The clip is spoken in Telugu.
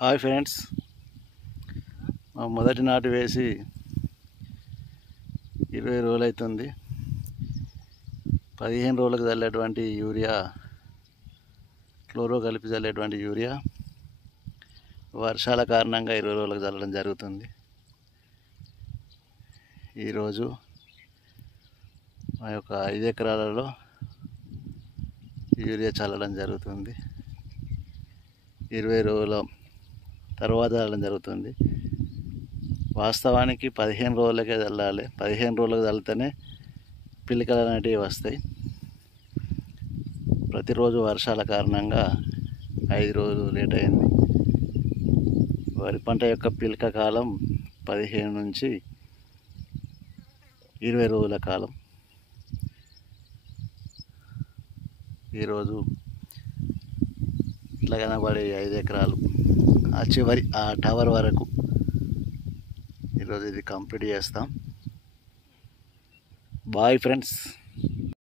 హాయ్ ఫ్రెండ్స్, మొదటి నాటు వేసి 20 రోజులు అవుతుంది. 15 రోజులకు చల్లేటువంటి యూరియా, క్లోరో కలిపి చల్లేటువంటి యూరియా వర్షాల కారణంగా 20 రోజులకు చల్లడం జరుగుతుంది. ఈరోజు మా యొక్క 5 ఎకరాలలో యూరియా చల్లడం జరుగుతుంది. 20 రోజుల తర్వాత చల్లడం జరుగుతుంది. వాస్తవానికి 15 రోజులకే చల్లాలి. 15 రోజులకు చల్లితేనే పిలికలు అనేటివి వస్తాయి. ప్రతిరోజు వర్షాల కారణంగా 5 రోజులు లేట్ అయింది. వరి పంట యొక్క పిలిక కాలం 15 నుంచి 20 రోజుల కాలం. ఈరోజు ఇట్లా కనబడే 5 ఎకరాలు ఆ చివరి ఆ టవర్ వరకు ఈరోజు ఇది కంప్లీట్ చేస్తాం. Bye friends.